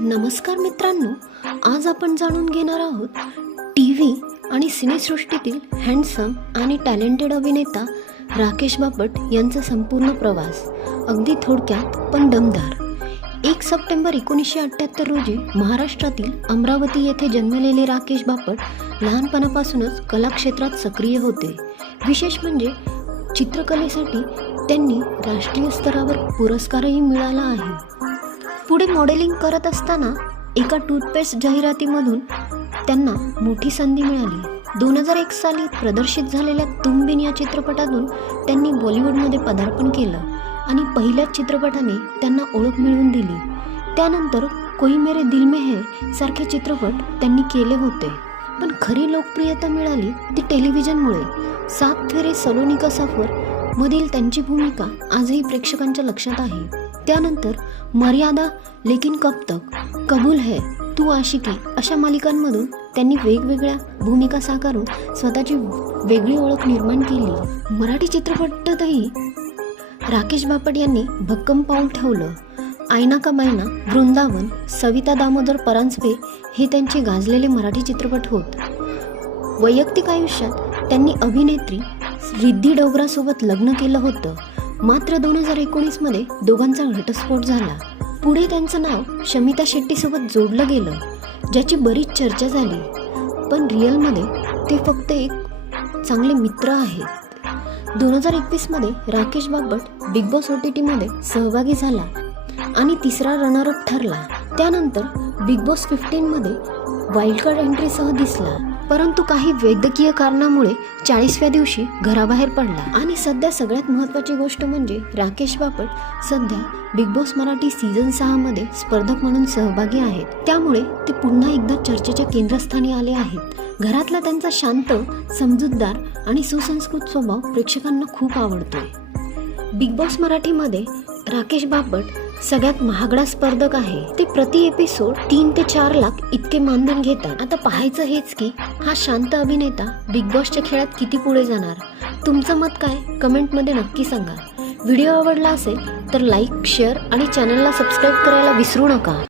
नमस्कार मित्रांनो, आज आपण जाणून घेणार आहोत टीव्ही आणि सिनेसृष्टीतील हँडसम आणि टॅलेंटेड अभिनेता राकेश बापट यांचा संपूर्ण प्रवास. अगदी थोडक्यात पण दमदार. 1 सप्टेंबर 1978 रोजी महाराष्ट्रातील अमरावती येथे जन्मलेले राकेश बापट लहानपणापासूनच कलाक्षेत्रात सक्रिय होते. विशेष म्हणजे चित्रकलेसाठी त्यांनी राष्ट्रीय स्तरावर पुरस्कारही मिळाला आहे. पुढे मॉडेलिंग करत असताना एका टूथपेस्ट जाहिरातीमधून त्यांना मोठी संधी मिळाली. 2001 साली प्रदर्शित झालेल्या तुम बिन या चित्रपटातून त्यांनी बॉलिवूडमध्ये पदार्पण केलं आणि पहिल्याच चित्रपटाने त्यांना ओळख मिळवून दिली. त्यानंतर कोई मेरे दिल में है सारखे चित्रपट त्यांनी केले होते. पण खरी लोकप्रियता मिळाली ती टेलिव्हिजनमुळे. 7 फेरे सलोनी का सफर मधील त्यांची भूमिका आजही प्रेक्षकांच्या लक्षात आहे. त्यानंतर मर्यादा, लेकिन कब तक, कबूल है, तू आशिकी अशा मालिकांमधून त्यांनी वेगवेगळ्या भूमिका साकारून स्वतःची वेगळी ओळख निर्माण केली. मराठी चित्रपटातही राकेश बापट यांनी भक्कम पाऊल ठेवलं. आईना का मैना, वृंदावन, सविता दामोदर परांजपे हे त्यांचे गाजलेले मराठी चित्रपट होत. वैयक्तिक आयुष्यात त्यांनी अभिनेत्री रिद्धी डोगरासोबत लग्न केलं होतं. मात्र 2019 मध्ये दोघांचा घटस्फोट झाला. पुढे त्यांचं नाव शमिता शेट्टीसोबत जोडलं गेलं, ज्याची बरीच चर्चा झाली. पण रिअलमध्ये ते फक्त एक चांगले मित्र आहेत. 2021 मध्ये राकेश बापट बिग बॉस OTTमध्ये सहभागी झाला आणि तिसरा रनरअप ठरला. त्यानंतर बिग बॉस 15 मध्ये वाईल्डकार्ड एंट्रीसह दिसला. परंतु काही वैद्यकीय कारणामुळे 40व्या दिवशी घराबाहेर पडला. आणि सध्या सगळ्यात महत्त्वाची गोष्ट म्हणजे राकेश बापट सध्या बिग बॉस मराठी सीझन 6 मध्ये स्पर्धक म्हणून सहभागी आहेत. त्यामुळे ते पुन्हा एकदा चर्चेच्या केंद्रस्थानी आले आहेत. घरातला त्यांचा शांत, समजूतदार आणि सुसंस्कृत स्वभाव प्रेक्षकांना खूप आवडतोय. बिग बॉस मराठीमध्ये राकेश बापट सगळ्यात महागडा स्पर्धक आहे. ते प्रति एपिसोड 3 ते 4 लाख इतके मानधन घेतात. आता पाहायचं हेच की हा शांत अभिनेता बिग बॉसच्या खेळात किती पुढे जाणार. तुमचं मत काय कमेंटमध्ये नक्की सांगा. व्हिडिओ आवडला असेल तर लाईक, शेअर आणि चॅनलला सबस्क्राईब करायला विसरू नका.